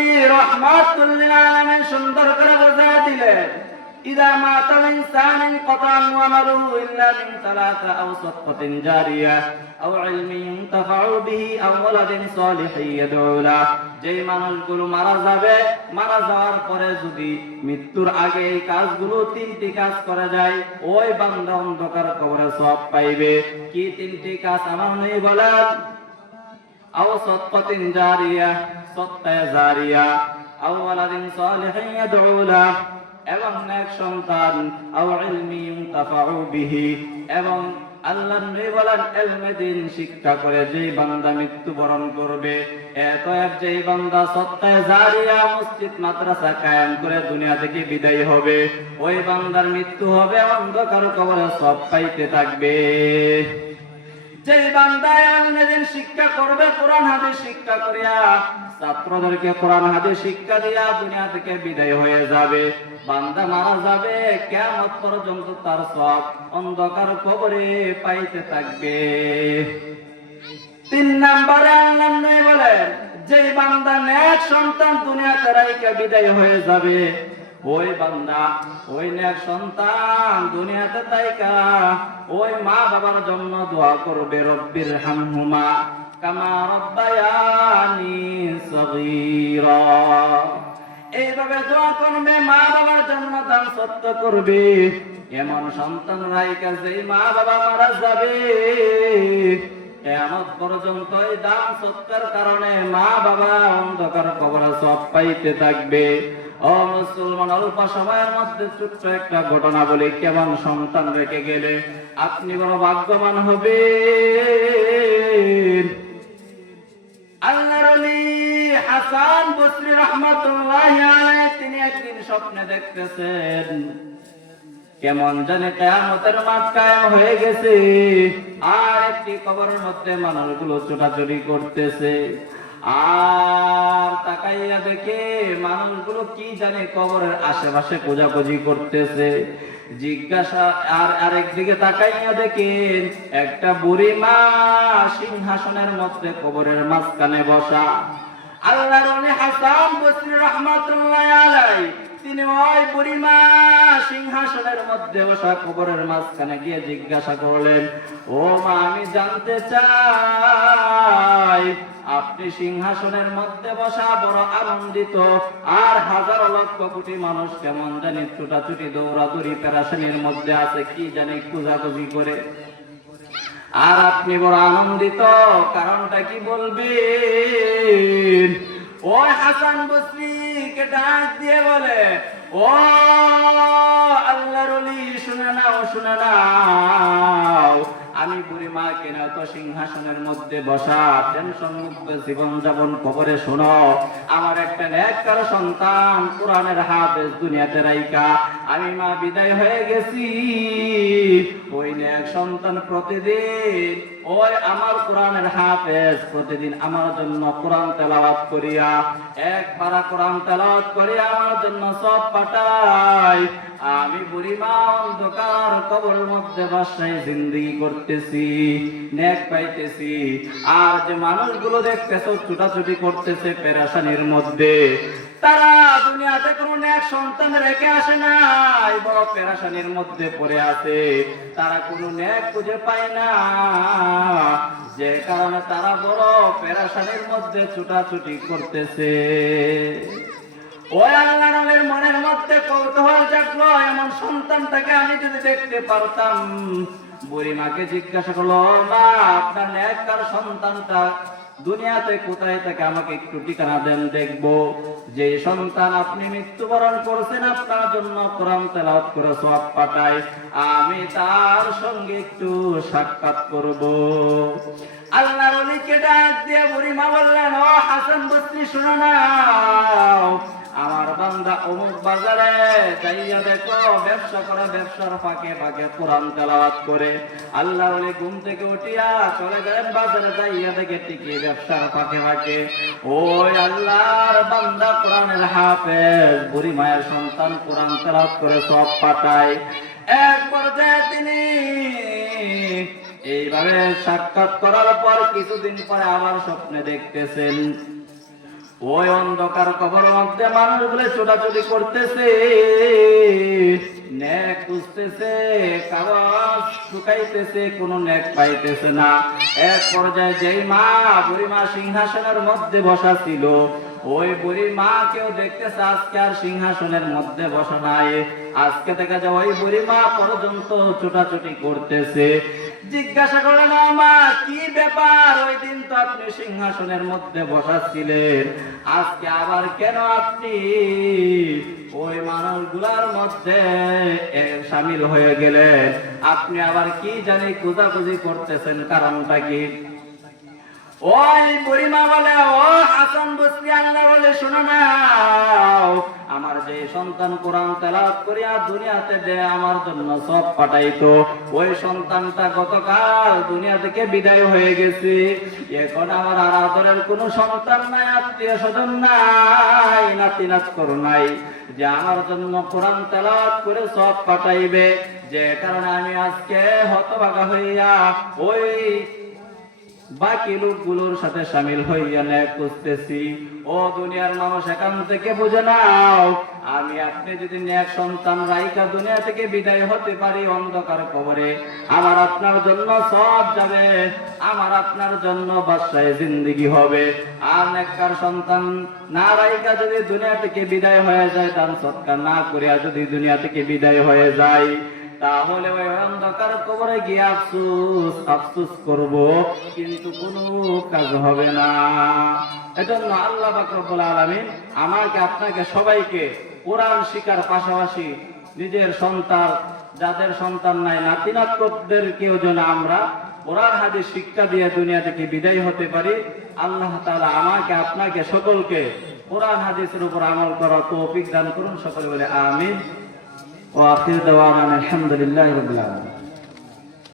নবী রাহমাতুল লিল আলামিন সুন্দর করে বোঝায় দিলেন, ইযা মাতাল ইনসান ইনকাতা আমালুহু ইল্লা মিন সালাসা আও সাদকাতিন জারিয়া আও ইলমিন ইনতাফাউ বিহি আও ওয়ালাদিন সালিহিন ইয়াদউ লাহ। যে মানুষগুলো মারা যাবে, মারা যাওয়ার পরে যদি মৃত্যুর আগে এই কাজগুলো তিনটি কাজ করা যায়, ওই বান্দা অন্ধকার কবরে সওয়াব পাইবে। কি তিনটি কাজ আমার নবী বলেন? আও সাদকাতিন জারিয়া, সদকা জারিয়া, আও ওয়ালাদিন সালিহিন ইয়াদউ লাহ, এবং নেক সন্তান, আও ইলমি ইনতাফাউ বিহি, এবং আল্লাহর নবী বলেন ইলমে দ্বীন শিক্ষা করে যে বান্দা মৃত্যুবরণ করবে, এতএব যে বান্দা সদকা জারিয়া মসজিদ মাদ্রাসা কায়েম করে দুনিয়া থেকে বিদায় হবে, ওই বান্দার মৃত্যু হবে অন্ধকার কবরে সওয়াব পাইতে থাকবে। যে বান্দা ইলমে দ্বীন শিক্ষা করবে, কোরআন হাদিস শিক্ষা করিয়া ছাত্রদেরকে কোরআন হাদিস শিক্ষা দিয়া দুনিয়া থেকে বিদায় হয়ে যাবে, বান্দা মারা যাবে, কিয়ামত পর্যন্ত তার সওয়াব অন্ধকার কবরে পাইতে থাকবে। 3 নম্বরে আল্লাহর নবী বলেন, যে বান্দা নেক সন্তান দুনিয়াতে রাইখা বিদায় হয়ে যাবে, ওই বান্দা ওই নেক সন্তান দুনিয়াতে থাইকা ওই মা বাবার জন্য দোয়া করবে, রব্বির হামহুমা কামা রাব্বায়ানি সগীরা। এইভাবে দোয়া করবে, মা বাবার জন্য দান সত্য করবে। এমন সন্তান রাইখা যেই মা বাবা মারা যাবে, কিয়ামত পর্যন্ত এই দান সত্যের কারণে মা বাবা অন্ধকার কবরে সওয়াব পাইতে থাকবে। ও মুসলমান, অল্প সময়ের মধ্যে ছোট্ট একটা ঘটনা বলি, কেমন সন্তান রেখে গেলে আপনি বড় ভাগ্যবান হবেন। আল্লাহর ওলি হাসান বসরি রাহমাতুল্লাহি আলাইহি তিনি একদিন স্বপ্নে দেখতেছেন কেমন জানি কিয়ামতের মাঠ কায়েম হয়ে গেছে, আর একটি কবরের মধ্যে মানুষগুলো ছোটাছুটি করতেছে। আর তাকাইয়া দেখে মানুষগুলো কি জানে কবরের আশেপাশে খোঁজাখুঁজি করতেছে। জিজ্ঞাসা আর আরেকদিকে তাকাইয়া দেখেন একটা বুড়ি মা সিংহাসনের মধ্যে কবরের মাঝখানে বসা। আল্লাহর ওলি হাসান বসরি রাহমাতুল্লাহি আলাইহি তিনি ওই বুড়ি মা সিংহাসনের মধ্যে বসা কবরের মাঝখানে গিয়ে জিজ্ঞাসা করলেন, ও মা, আমি জানতে চাই আপনি সিংহাসনের মধ্যে বসা বড় আনন্দিত, আর হাজার লক্ষ কোটি মানুষ কেমন জানি ছুটাছুটি দৌড়াদৌড়ি পেরেশানির মধ্যে আছে, কি জানি খোঁজাখুঁজি করে, আর আপনি বড় আনন্দিত, কারণটা কি বলবেন? ওই হাসান বসরি কে ডাক দিয়ে বলে, ও আল্লাহর ওলি, শুনে নাও, শুনে নাও, আমি বুড়ি মা কেনা তো সিংহাসনের মধ্যে বসা টেনশন মুক্ত জীবন যাপন কবরে। শোনো, আমার একটা নেককার সন্তান কোরআনের হাফেজ দুনিয়াতে রাইকা আমি মা বিদায় হয়ে গেছি। ওই নেক সন্তান প্রতিদিন ওই আমার কোরআনের হাফেজ প্রতিদিন আমার জন্য কোরআন তেলাওয়াত করিয়া এক পারা কোরআন তেলাওয়াত করিয়া আমার জন্য সব পাঠায়। আমি বুড়ি মা অন্ধকার কবরের মধ্যে বাসায় জিন্দেগি করতেছি, নেক পাইতেছি। আর যে মানুষগুলো দেখতেছো ছুটাছুটি করতেছে পেরেশানির মধ্যে, তারা দুনিয়াতে কোনো নেক সন্তান রেখে আসে নাই, বড় পেরেশানির মধ্যে পড়ে আছে, তারা কোনো নেক খুঁজে পায় না, যে কারণে তারা বড় পেরেশানির মধ্যে ছুটাছুটি করতেছে। ওই আল্লাহর ওলির মনের মধ্যে কৌতূহল জাগলো, এমন সন্তানটাকে আমি যদি দেখতে পারতাম। বুড়ি মাকে জিজ্ঞাসা করলো, মা, আপনার নেককার সন্তানটা দুনিয়াতে কোথায় থাকে, আমাকে একটু ঠিকানা দেন, দেখবো। যে সন্তান আপনি মৃত্যুবরণ করছেন, আপনার জন্য কোরআন তেলাওয়াত করে সওয়াব পাঠায়, আমি তার সঙ্গে একটু সাক্ষাৎ করব। আল্লাহর ওলিকে ডাক দিয়ে বুড়ি মা বললেন, ও হাসান বসরি, শুনো নাও, আমার বান্দা অমুক বাজারে যাইয়া দেখো ব্যবসা করে, ব্যবসার ফাঁকে ফাঁকে কোরআন তেলাওয়াত করে। আল্লাহর ওলি ঘুম থেকে উঠিয়া চলে গেলেন বাজারে, যাইয়া দেখে ঠিকই ব্যবসার ফাঁকে ফাঁকে ওই আল্লাহর বান্দা কোরআনের হাফেজ বুড়ি মায়ের সন্তান কোরআন তেলাওয়াত করে সব পাঠায়। এক পর্যায়ে তিনি এইভাবে সাক্ষাৎ করার পর কিছুদিন পরে আবার স্বপ্নে দেখতেছেন ওই অন্ধকার কবরের মধ্যে মানুষগুলো ছোটাছুটি করতেছে, নেক খুঁজতেছে, কাগজ শুকাইতেছে, কোনো নেক পাইতেছে না। এক পর্যায়ে যেই মা, বুড়ি মা সিংহাসনের মধ্যে বসা ছিল, ওই বুড়ি মা কেউ দেখতেছে আজকে আর সিংহাসনের মধ্যে বসা নাই। আজকে দেখা যায় ওই বুড়ি মা পর্যন্ত ছোটাছুটি করতেছে। জিজ্ঞাসা করে না, মা কি ব্যাপার, ওই দিন তো আপনি সিংহাসনের মধ্যে বসা ছিলেন, আজকে আবার কেন আপনি ওই মানুষগুলার মধ্যে সামিল হয়ে গেলেন? আপনি আবার কি জানি খোঁজাখুঁজি করতেছেন, কারণটা কি? ওই বুড়িমা বলে, ও হাসান বসরি, আল্লাহ বলে শোনো নাও, আমার যে সন্তান কোরআন তেলাওয়াত করিয়া দুনিয়াতে যে আমার জন্য সব পাঠাইতো, ওই সন্তানটা গতকাল দুনিয়া থেকে বিদায় হয়ে গেছে। এখন আমার আর আদরের কোনো সন্তান নাই, আত্মীয় স্বজন নাই, নাতি নাতকর নাই, যে আমার জন্য কোরআন তেলাওয়াত করে সব পাঠাইবে। যে কারণে আমি আজকে হতভাগা হইয়া ওই বাকি লোকগুলোর সাথে সামিল হইয়া নেক খুঁজতেছি। ও দুনিয়ার মানুষ, এখান থেকে বুঝে নাও, আমি আপনি যদি নেক সন্তান রাইকা দুনিয়া থেকে বিদায় হতে পারি অন্ধকার কবরে, আমার আপনার জন্য সব যাবে, আমার আপনার জন্য বাদশাহে জিন্দেগি হবে। আর নেককার সন্তান না রাইকা যদি দুনিয়া থেকে বিদায় হয়ে যায়, দান সৎকার না করিয়া যদি দুনিয়া থেকে বিদায় হয়ে যায়, তাহলে ওই অন্ধকার কবরে গিয়ে আফসোস আফসোস করব, কিন্তু কোনো কাজ হবে না। এজন্য আল্লাহ পাক রব্বুল আলামিন আমাকে আপনাকে সবাইকে কোরআন শিক্ষার পাশাপাশি নিজের সন্তান, যাদের সন্তান নাই, নাতি নাতকুদেরকেও যেন আমরা কোরআন হাদিস শিক্ষা দিয়ে দুনিয়া থেকে বিদায় হতে পারি। আল্লাহ তাআলা আমাকে আপনাকে সকলকে কোরআন হাদিসের উপর আমল করার তৌফিক দান করুন। সকলে বলে আমিন। ওয়া আখির দাওয়ানা আলহামদুলিল্লাহি রাব্বিল আলামিন।